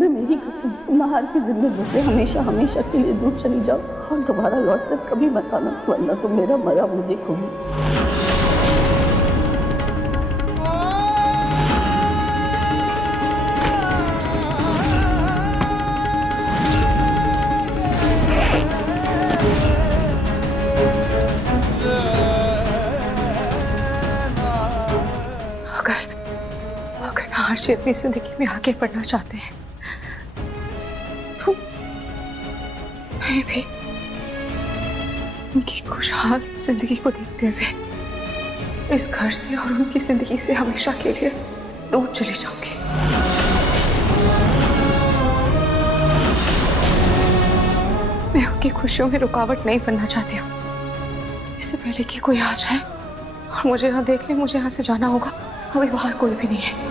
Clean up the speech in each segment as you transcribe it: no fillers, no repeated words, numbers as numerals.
तुम्हें मेरी कसम, तुम नहार की जिंदगी से हमेशा हमेशा के लिए दूर चली जाओ और दोबारा लौट कर कभी मत आना, वरना तुम मेरा मरा मुझे देखोगी। अगर नहार जी अपनी जिंदगी में आगे बढ़ना चाहते हैं तो मैं भी उनकी खुशहाल जिंदगी को देखते हुए इस घर से और उनकी जिंदगी से हमेशा के लिए दूर चली जाऊंगी। मैं उनकी खुशियों में रुकावट नहीं बनना चाहती हूँ। इससे पहले कि कोई आ जाए और मुझे यहाँ देख ले, मुझे यहाँ से जाना होगा। अभी बाहर कोई भी नहीं है।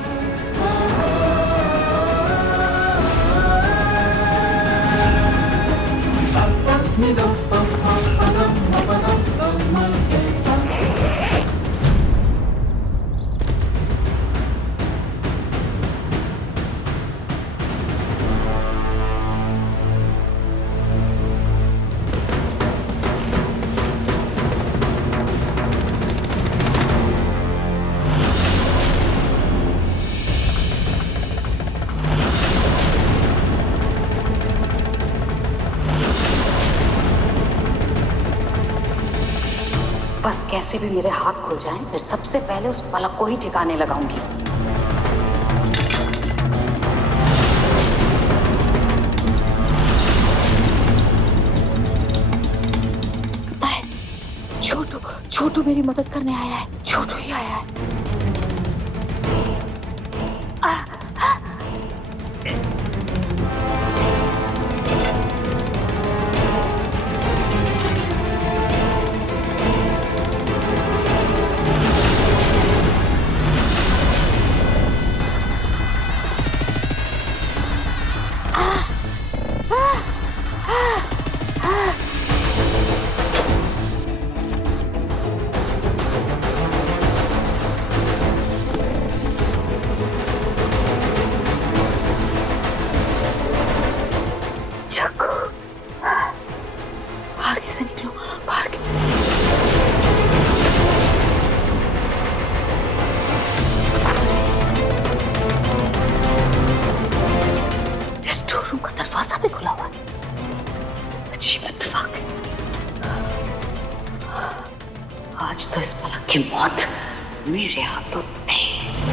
बस कैसे भी मेरे हाथ खुल जाएं, फिर सबसे पहले उस पलक को ही ठिकाने लगाऊंगी। पता है, छोटू मेरी मदद करने आया है। छोटू ही आया है। आज तो इस पलक की मौत मेरे हाथों तय है।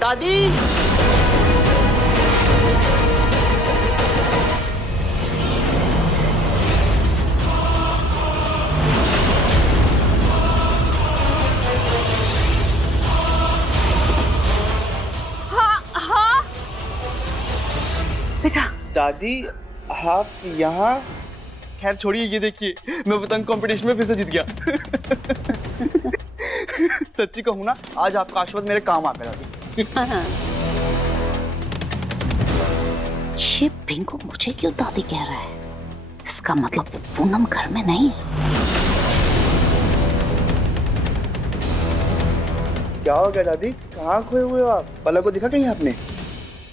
दादी, हाँ बेटा। दादी आप यहाँ? खैर छोड़िए, ये देखिए मैं पतंग कंपटीशन में फिर से जीत गया। सच्ची कहूँ ना, आज आपका आशीर्वाद मेरे काम आ गया दादी। ये पिंकू मुझे क्यों दादी कह रहा है? इसका मतलब वो पूनम घर में नहीं है। क्या हो गया दादी, कहाँ खोए हुए हो आप? पलक को दिखा कहीं आपने?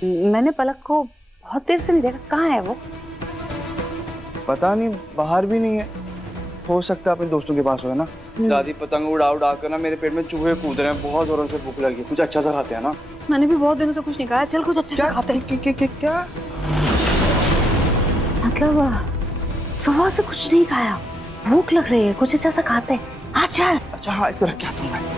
मैंने पलक को बहुत देर से नहीं देखा, कहाँ है वो? पता नहीं, बाहर भी नहीं है। हो सकता है अपने दोस्तों के पास हो, है ना? दादी पतंग उड़ा उड़ा कर ना मेरे पेट में चूहे कूद रहे हैं, बहुत जोरों से भूख लगी। कुछ अच्छा सा खाते हैं ना? मैंने भी बहुत दिनों से कुछ नहीं खाया, चल कुछ अच्छा सा खाते हैं। क्या? मतलब सुबह से कुछ नहीं खाया, भूख लग रही है, कुछ अच्छा सा खाते हैं। हाँ चल। अच्छा हाँ, इसको रख के आता हूँ मैं।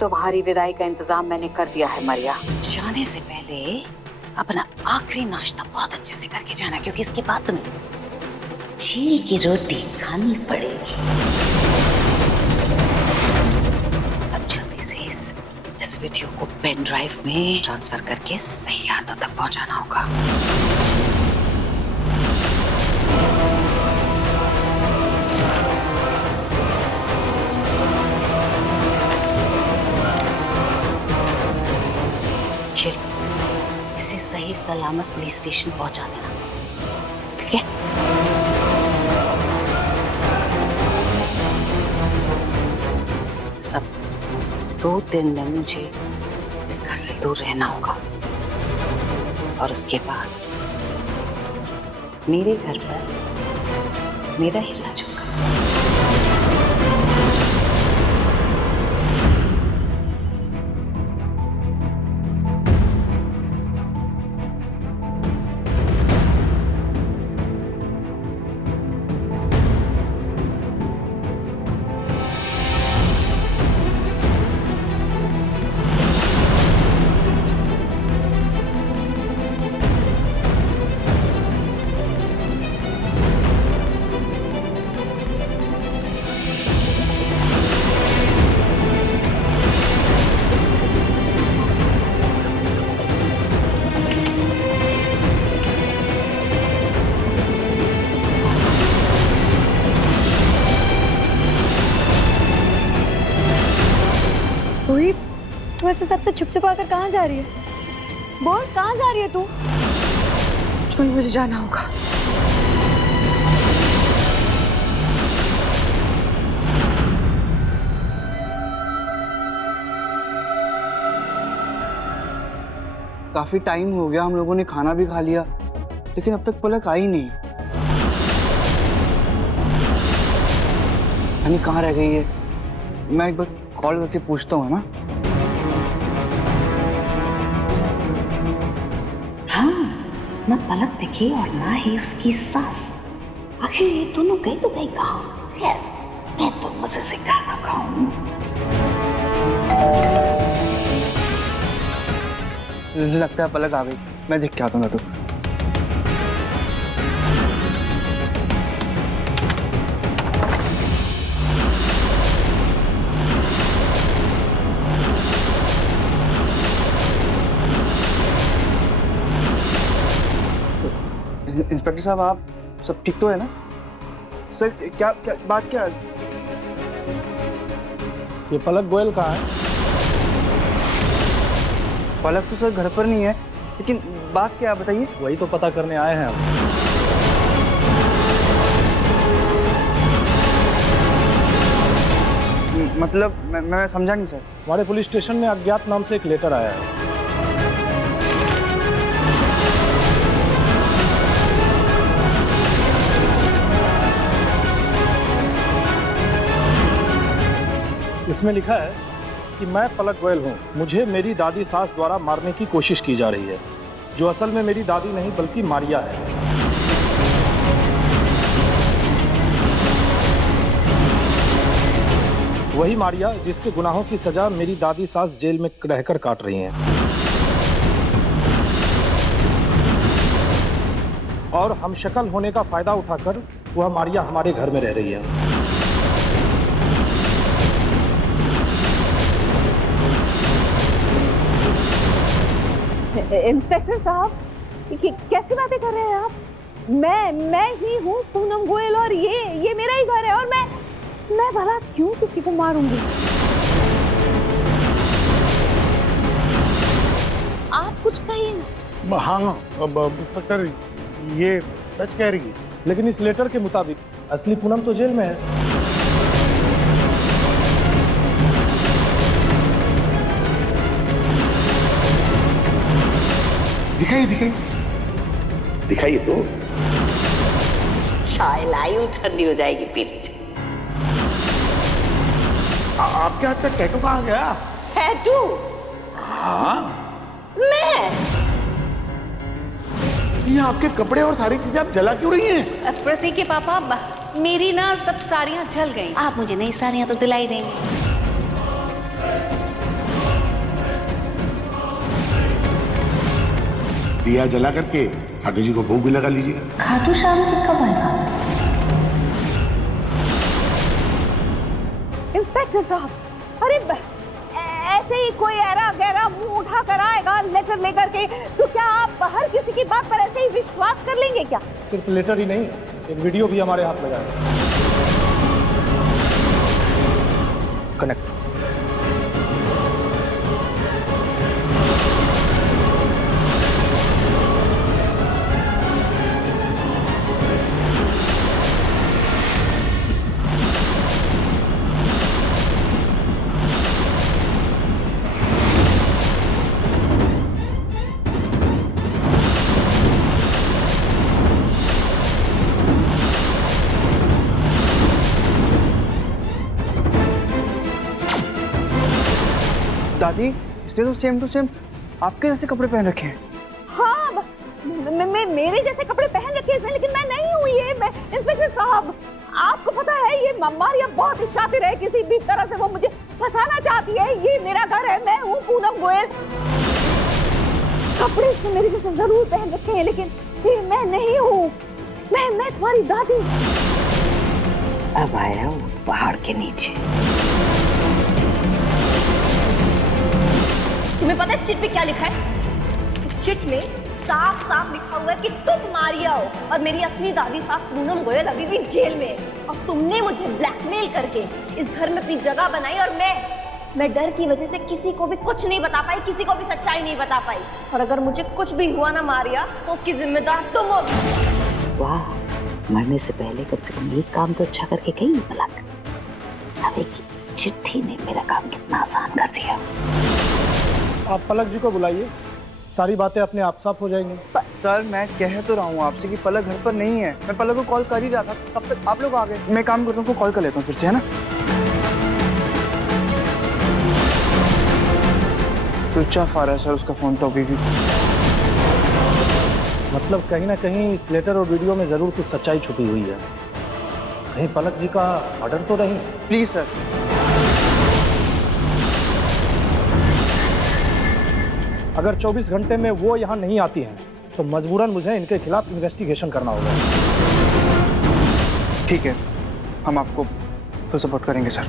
तुम्हारी विदाई का इंतजाम मैंने कर दिया है मरिया। जाने से पहले अपना आखिरी नाश्ता बहुत अच्छे से करके जाना, क्योंकि इसके बाद तुम्हें झील की रोटी खानी पड़ेगी। अब जल्दी से इस वीडियो को पेन ड्राइव में ट्रांसफर करके सही हाथों तक पहुंचाना होगा। चलो, इसे सही सलामत पुलिस स्टेशन पहुंचा देना, ठीक है? सब 2-3 दिन मुझे इस घर से दूर रहना होगा, और उसके बाद मेरे घर पर मेरा ही राज होगा। रोहित, तू ऐसे सबसे छुप छुपा कर कहाँ जा रही है? बोल, कहाँ जा रही है तू? सुन, मुझे जाना होगा। काफी टाइम हो गया, हम लोगों ने खाना भी खा लिया, लेकिन अब तक पलक आई नहीं। यानी कहाँ रह गई है? मैं एक बार कॉल करके पूछता हूँ ना। हाँ, ना पलक दिखी और ना ही उसकी सास। आखिर ये दोनों गई तो गई कहाँ? खैर, मैं तो मजे से खाना खाऊं। लगता है पलक आ गई, मैं देख के आता हूँ। तो इंस्पेक्टर साहब, आप सब ठीक तो है ना? सर, क्या क्या बात क्या है? ये पलक गोयल कहाँ है? पलक तो सर घर पर नहीं है, लेकिन बात क्या है बताइए। वही तो पता करने आए हैं हम। मतलब मैं समझा नहीं सर। हमारे पुलिस स्टेशन में अज्ञात नाम से एक लेटर आया है। इसमें लिखा है कि मैं पलक गोयल हूँ, मुझे मेरी दादी सास द्वारा मारने की कोशिश की जा रही है, जो असल में मेरी दादी नहीं बल्कि मारिया है। वही मारिया जिसके गुनाहों की सजा मेरी दादी सास जेल में रहकर काट रही हैं। और हम शक्ल होने का फायदा उठाकर वह मारिया हमारे घर में रह रही है। इंस्पेक्टर साहब, कैसी बातें कर रहे हैं आप? मैं ही हूँ पूनम गोयल, और ये मेरा ही घर है, और मैं भला क्यों किसी को मारूंगी? आप कुछ कहिए ना। हाँ इंस्पेक्टर, ये सच कह रही है, लेकिन इस लेटर के मुताबिक असली पूनम तो जेल में है। दिखाइए तो। चाय लाई हूं, ठंडी हो जाएगी पी लीजिए। आपके हाथ का टैटू कहाँ गया? टैटू? हाँ, मैं? ये आपके कपड़े और सारी चीजें आप जला क्यों रही हैं? प्रतीक के पापा, मेरी ना सब साड़ियाँ जल गई। आप मुझे नई साड़ियाँ तो दिलाई देंगे। दिया जला करके खाटू जी को भोग भी लगा लीजिए। खाटू श्याम जी कब आएगा? इंस्पेक्टर साहब, अरे ऐसे ही कोई ऐरा गहरा मुंह उठा कर आएगा लेटर लेकर के, तो क्या आप हर किसी की बात पर ऐसे ही विश्वास कर लेंगे क्या? सिर्फ लेटर ही नहीं, एक वीडियो भी हमारे हाथ लगा है। कनेक्ट। दादी, इसने तो सेम टू सेम आपके जैसे कपड़े पहन रखे हैं। हाँ, मेरे जैसे कपड़े पहन रखे हैं, लेकिन मैं नहीं हूँ ये। मैं इंस्पेक्टर साहब, आपको पता है ये मारिया बहुत ही शातिर है, किसी भी तरह से वो मुझे फंसाना चाहती है। ये मेरा घर है, मैं हूँ पूनम गोयल। कपड़े इसने मेरे जैसे जरूर पहन रखे हैं, लेकिन ये मैं नहीं हूँ। मैं तुम्हारी दादी। अब आया वो पहाड़ के नीचे। तुम्हें पता है इस चिट पे क्या लिखा है? इस चिट में साफ साफ लिखा हुआ है कि तुम मारिया हो और मेरी असली दादी सास पूनम गोयल अभी भी जेल में है। और तुमने मुझे ब्लैकमेल करके इस घर में अपनी जगह बनाई, और मैं डर की वजह से किसी को भी कुछ नहीं बता पाई, किसी को भी सच्चाई नहीं बता पाई। और अगर मुझे कुछ भी हुआ ना मारिया, तो उसकी जिम्मेदार तुम हो। वाह, मरने से पहले कम से कम एक काम तो अच्छा करके गई पलक। अब एक चिट्ठी ने मेरा काम कितना आसान कर दिया। आप पलक जी को बुलाइए, सारी बातें अपने आप साफ हो जाएंगी। सर, मैं कह तो रहा हूँ आपसे कि पलक घर पर नहीं है। मैं पलक को कॉल कर ही रहा था, तब तक आप लोग आ गए। मैं काम करता हूँ, कॉल कर लेता हूँ फिर से, है ना? स्विच ऑफ आ रहा है सर उसका फोन तो अभी भी। मतलब कहीं ना कहीं इस लेटर और वीडियो में जरूर कुछ सच्चाई छुपी हुई है। कहीं पलक जी का ऑर्डर तो नहीं? Please sir. अगर 24 घंटे में वो यहाँ नहीं आती हैं, तो मजबूरन मुझे इनके खिलाफ इन्वेस्टिगेशन करना होगा। ठीक है, हम आपको फुल सपोर्ट करेंगे सर।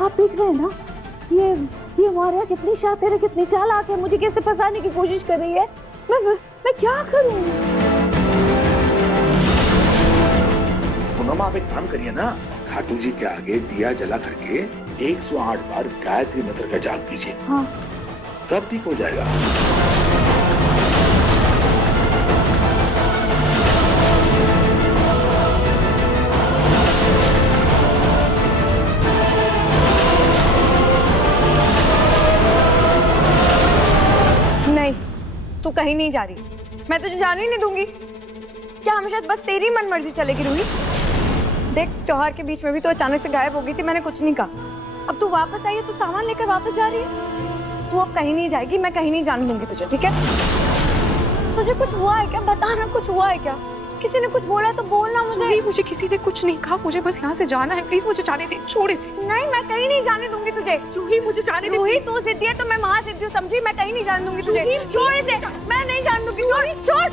आप देख रहे हैं ना, ये मारिया कितनी शातिर है, कितनी चालाक है, मुझे कैसे फंसाने की कोशिश कर रही है। मैं क्या करूं? पूनम, आप एक काम करिए ना, खाटू जी के आगे दिया जला करके 108 बार गायत्री मंत्र का जाप कीजिए। हाँ। सब ठीक हो जाएगा। नहीं, तू कहीं नहीं जा रही। मैं तुझे जाने ही नहीं दूंगी। क्या हमेशा बस तेरी मन मर्जी चलेगी रूही? देख, त्योहार के बीच में भी तो अचानक से गायब हो गई थी, मैंने कुछ नहीं कहा। अब तू वापस आई है, तू सामान लेकर वापस जा रही है। तू अब कहीं नहीं जाएगी, मैं कहीं नहीं जाने दूंगी तुझे, ठीक है? तुझे कुछ हुआ है क्या? बता ना, कुछ हुआ है क्या? किसी ने कुछ बोला तो बोलना मुझे। मुझे किसी ने कुछ नहीं कहा, मुझे बस यहाँ से जाना है। प्लीज मुझे जाने दे, छोड़ इसे। नहीं, मैं कहीं नहीं जाने दूंगी तुझे। जूही, मुझे जाने दे। रूही, तू जिद्दी है तो मैं महाजिद्दी हूँ, समझी? मैं कहीं नहीं जाने दूंगी तुझे। छोड़ इसे, मैं नहीं जाने दूंगी। छोड़।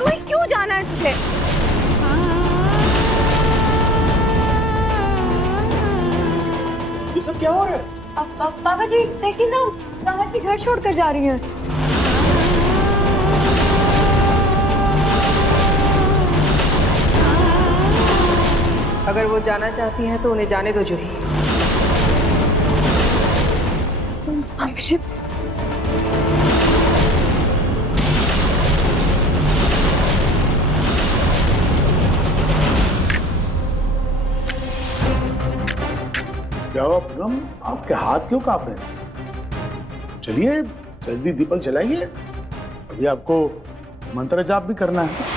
रूही, क्यों जाना है तुझे? ये सब क्या हो रहा है? पापा जी देखिए ना, दादा जी घर छोड़कर जा रही हैं। अगर वो जाना चाहती हैं तो उन्हें जाने दो जूही। क्या हुआ पूनम, आपके हाथ क्यों कांप रहे हैं? चलिए जल्दी दीपक जलाइए, अभी आपको मंत्र जाप भी करना है।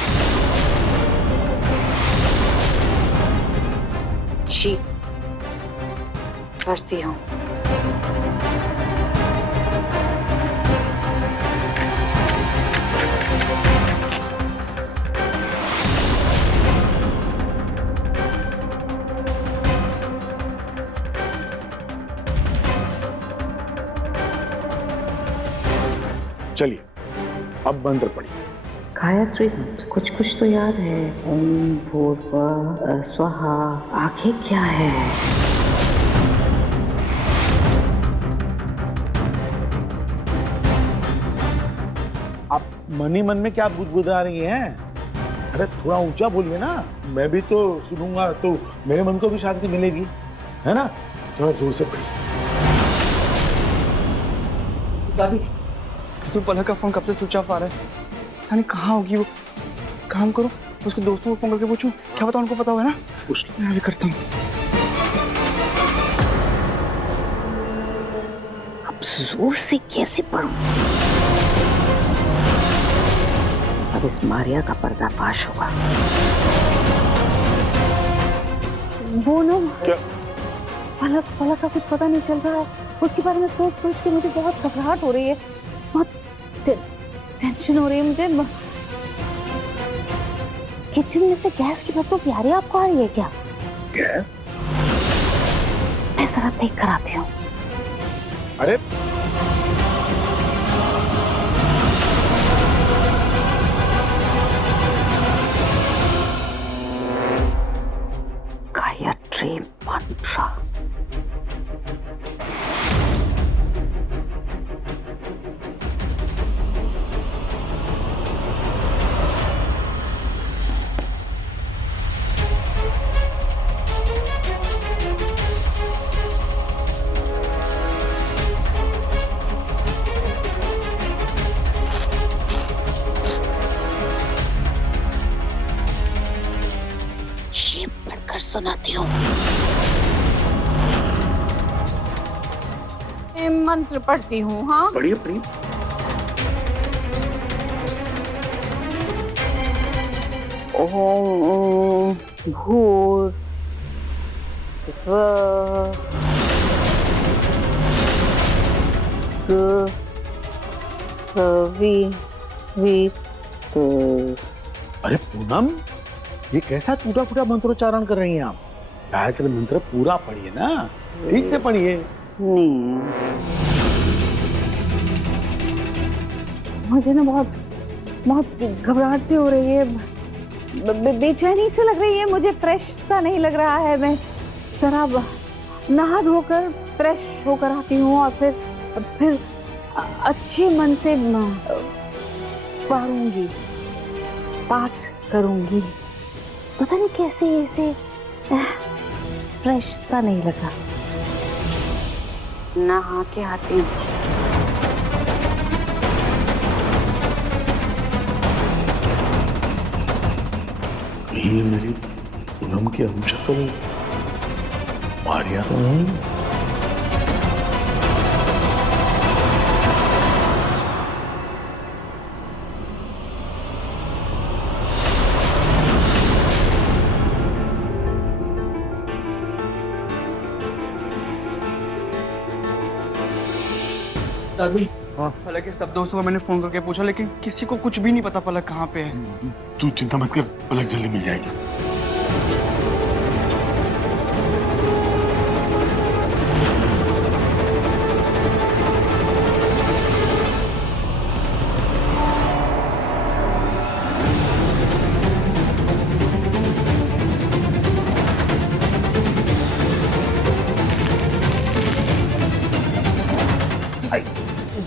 जी, करती हूँ। चलिए अब मंत्र पढ़िए। गायत्री मंत्र कुछ कुछ तो याद है। ओम भूर्भुवः स्वाहा। आगे क्या है? आप मन ही मन में क्या बुदबुदा रही हैं? अरे थोड़ा ऊंचा बोलिए ना, मैं भी तो सुनूंगा तो मेरे मन को भी शांति मिलेगी, है ना? थोड़ा जोर से पढ़िए। दादी तो पलक का फोन कब से स्विच ऑफ आ रहा है, पता नहीं कहाँ होगी वो। काम करो उसके दोस्तों को फोन करके पूछूं, क्या पता उनको पता होगा ना। मैं अभी करता हूँ। अब जोर से कैसे पढ़ूं? अब इस मारिया का पर्दाफाश होगा। बोलो क्या? पलक का कुछ पता नहीं चल रहा है। उसके बारे में सोच सोच के मुझे बहुत घबराहट हो रही है, बहुत टेंशन हो रही है मुझे। किचन में से गैस की बदबू प्यारी आपको आ रही है क्या? गैस? मैं जरा देख कर आती हूँ। अरे गायत्री मंत्र। ये पढ़कर सुनाती हूँ। मैं मंत्र पढ़ती हूँ। हाँ पढ़िए पढ़िए। ओम भूर्भुवः अरे पूनम, ये कैसा टूटा फूटा मंत्रोच्चारण कर रही हैं आप? गायत्री मंत्र पूरा पढ़िए ना, ठीक से पढ़िए। नहीं, मुझे ना बहुत घबराहट सी हो रही है, बेचैनी से लग रही है मुझे, फ्रेश सा नहीं लग रहा है। मैं जरा नहा धोकर फ्रेश होकर आती हूँ और फिर अच्छे मन से पढ़ूंगी, पाठ करूंगी। पता नहीं कैसे ऐसे फ्रेश सा नहीं लगा। नहा के आती हूँ। ये मेरी पूनम की हमशक्ल मारिया तो नहीं? दादी हाँ? पलक के सब दोस्तों को मैंने फोन करके पूछा, लेकिन किसी को कुछ भी नहीं पता पलक कहाँ पे है। तू चिंता मत कर, पलक जल्दी मिल जाएगी।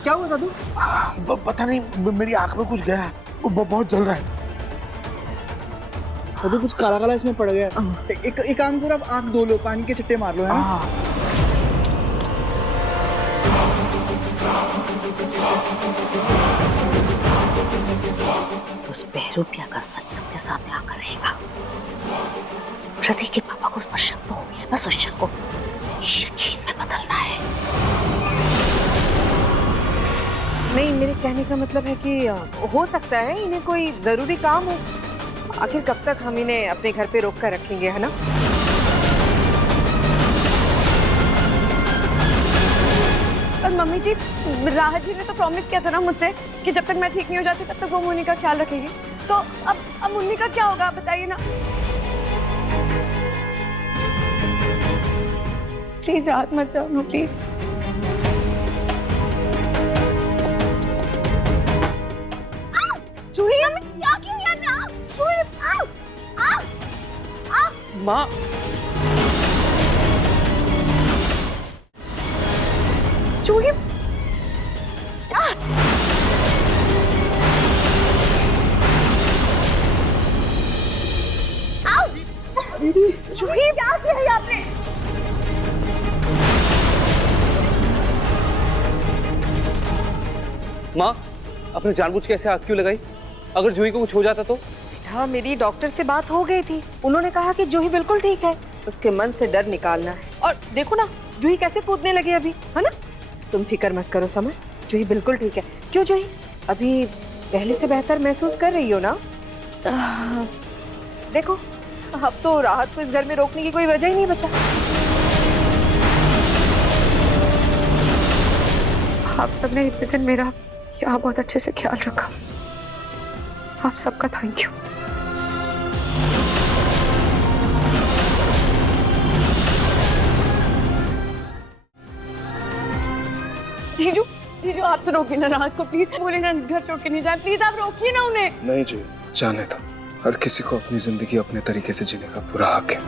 क्या हुआ दादू? पता नहीं, मेरी आंख में कुछ गया, वो बहुत जल रहा है। दादू कुछ काला काला इसमें पड़ गया। एक काम करो, आप आंख धो लो, पानी के छट्टे मार लो, है ना? उस बहरूपिया का सच सबके सामने आकर रहेगा। प्रतीक के पापा को उस पर शक तो हो गया, बस उस शक को यकीन में बदलना है। नहीं, मेरे कहने का मतलब है कि हो सकता है इन्हें कोई जरूरी काम हो। आखिर कब तक हम इन्हें अपने घर पे रोक कर रखेंगे, है ना? पर मम्मी जी, राहत जी ने तो प्रॉमिस किया था ना मुझसे कि जब तक मैं ठीक नहीं हो जाती तब तक वो मुन्नी का ख्याल रखेगी। तो अब मुन्नी का क्या होगा, आप बताइए ना। प्लीज राहत मत जाओ, प्लीज। माँ। जूही, जूही क्या किया है आपने? माँ, आपने जानबूझ के ऐसे आग क्यों लगाई? अगर जूही को कुछ हो जाता तो? हाँ, मेरी डॉक्टर से बात हो गई थी। उन्होंने कहा कि जूही बिल्कुल ठीक है, उसके मन से डर निकालना है। और देखो ना, जूही कैसे कूदने लगी अभी, है ना? तुम फिक्र मत करो समर, जूही बिल्कुल ठीक है। क्यों जूही, अभी पहले से बेहतर महसूस कर रही हो ना? देखो, अब तो राहत को इस घर में रोकने की कोई वजह ही नहीं बचा। आप सबने इतने दिन मेरा यहाँ बहुत अच्छे से ख्याल रखा, आप सबका थैंक यू। जीजू, जीजू आप तो रोकिए ना राहत को, प्लीज। बोले ना घर छोड़ के नहीं जाए, प्लीज आप रोकिए ना उन्हें। नहीं जी, जाने दो। हर किसी को अपनी जिंदगी अपने तरीके से जीने का पूरा हक है।